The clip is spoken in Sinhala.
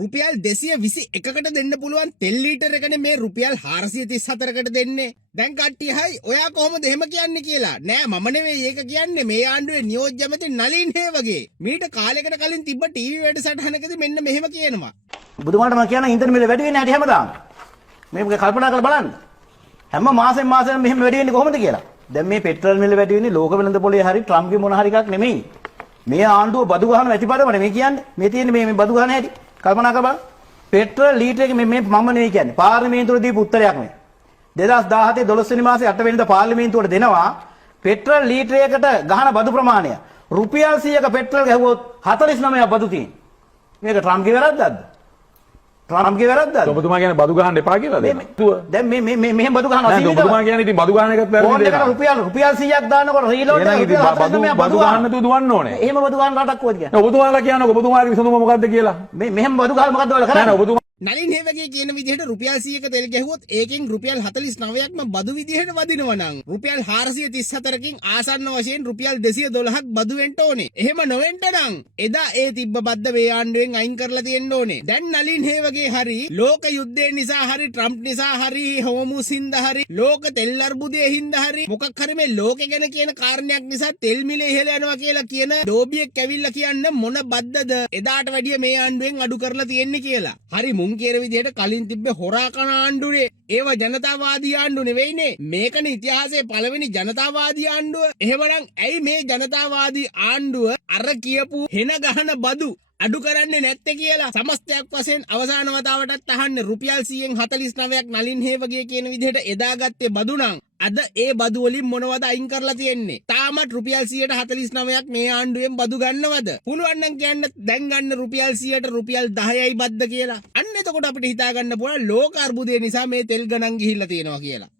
රුපියල් 221කට දෙන්න පුළුවන් තෙල් ලීටර් එකනේ මේ රුපියල් 434කට දෙන්නේ. දැන් කට්ටිය හයි ඔයා කොහොමද එහෙම කියන්නේ කියලා. නෑ මම නෙවෙයි ඒක කියන්නේ මේ ආණ්ඩුවේ නියෝජ්‍ය ඇමති නලින් හේවගේ. මීට කාලයකට කලින් තිබ්බ ටීවී වැඩසටහනකදී මෙන්න මෙහෙම කියනවා. බුදුමාට මම කියන ඉන්ධන මිල වැඩි වෙන්නේ නැටි හැමදාම. මේක කල්පනා කරලා බලන්න. හැම මාසෙම මෙහෙම වැඩි වෙන්නේ කොහොමද කියලා. දැන් මේ පෙට්‍රල් මිල වැඩි වෙන්නේ ලෝක වෙළඳ පොලේ හරි ට්‍රම්ප්ගේ මොන හරි එකක් නෙමෙයි. මේ ආණ්ඩුව බදු ගහන ඇතිපරමනේ මේ කියන්නේ. මේ තියෙන්නේ මේ බදු ගහන හැටි. කල්පනා කරලා බලන්න. පෙට්‍රල් ලීටර් එක මේ මම නෙවෙයි කියන්නේ. පාර්ලිමේන්තුවට දීපු උත්තරයක් මේ. 2017 12 වෙනි මාසේ 8 වෙනිදා පාර්ලිමේන්තුවට දෙනවා පෙට්‍රල් ලීටරයකට ගහන බදු ප්‍රමාණය. රුපියල් 100ක පෙට්‍රල් ගැහුවොත් 49ක් බදු තියෙන. මේක ට්‍රම්ප්ගේ වැරද්දක්ද? ට්‍රම්ප්ගේ වැරද්දක්ද? ඔබතුමා කියන්නේ බදු ගහන්න එපා කියලාද? දැන් මේ මෙහෙම බදු ගහනවා. නෑ ඔබතුමා කියන්නේ ඉතින් බදු ගහන එකත් වැරදි දෙයක්. රුපියල් 100ක් දානකොට රීලෝඩ් එක බදු ගහන්න තු දුවන්න ඕනේ. එහෙම බදු ගහන රටක් කොහෙද කියන්නේ? ඔබතුමාලා කියනකො ඔබතුමාගේ විසඳුම මොකද්ද කියලා? මෙහෙම බදු ගහලා මොකද්ද ඔයාලා කරන්නේ? නෑ ඔබතුමා නලින් හේවගේ කියන විදිහට රුපියල් 100ක තෙල් ගැහුවොත් ඒකෙන් රුපියල් 49ක්ම බදු විදිහට වදිනවා නම් රුපියල් 434කින් ආසන්න වශයෙන් රුපියල් 212ක් බදු වෙන්න ඕනේ. එහෙම නොවෙන්න නම් එදා ඒ තිබ්බ බද්ද වේ ආණ්ඩුවෙන් අයින් කරලා තියෙන්න ඕනේ. දැන් නලින් හේවගේ හරි ලෝක යුද්ධය නිසා හරි ට්‍රම්ප් නිසා හරි හෝමුස් හින්දා හරි ලෝක තෙල් අර්බුදයේ හින්දා හරි මොකක් හරි මේ ලෝකෙ ගැන කියන කාරණයක් නිසා තෙල් මිල ඉහළ යනවා කියලා කියන ඩෝබියෙක් ඇවිල්ලා කියන්න මොන බද්දද එදාට වැඩිය මේ ආණ්ඩුවෙන් අඩු කරලා තියෙන්නේ කියලා. හරි මුන් කියන විදිහට කලින් තිබ්බේ හොරා කන ආණ්ඩුවේ ඒව ජනතාවාදී ආණ්ඩු නෙවෙයිනේ. මේකනේ ඉතිහාසයේ පළවෙනි ජනතාවාදී ආණ්ඩුව. එහෙමනම් ඇයි මේ ජනතාවාදී ආණ්ඩුව අර කියපු හෙන ගහන බදු අඩු කරන්නේ නැත්තේ කියලා සමස්තයක් වශයෙන් අවසාන වතාවටත් අහන්නේ. රුපියල් 100න් 49ක් නලින් හේවගේ කියන විදිහට එදා ගත්තේ බදු නම් අද ඒ බදු වලින් මොනවද අයින් කරලා තියෙන්නේ? තාමත් රුපියල් 149ක් මේ ආණ්ඩුවෙන් බදු ගන්නවද? පුළුවන් නම් කියන්න දැන් ගන්න රුපියල් 100ට රුපියල් 10යි බද්ද කියලා. අන්න එතකොට අපිට හිතා ගන්න පුළුවන් ලෝක අර්බුදය නිසා මේ තෙල් ගණන් ගිහිල්ලා තියෙනවා කියලා.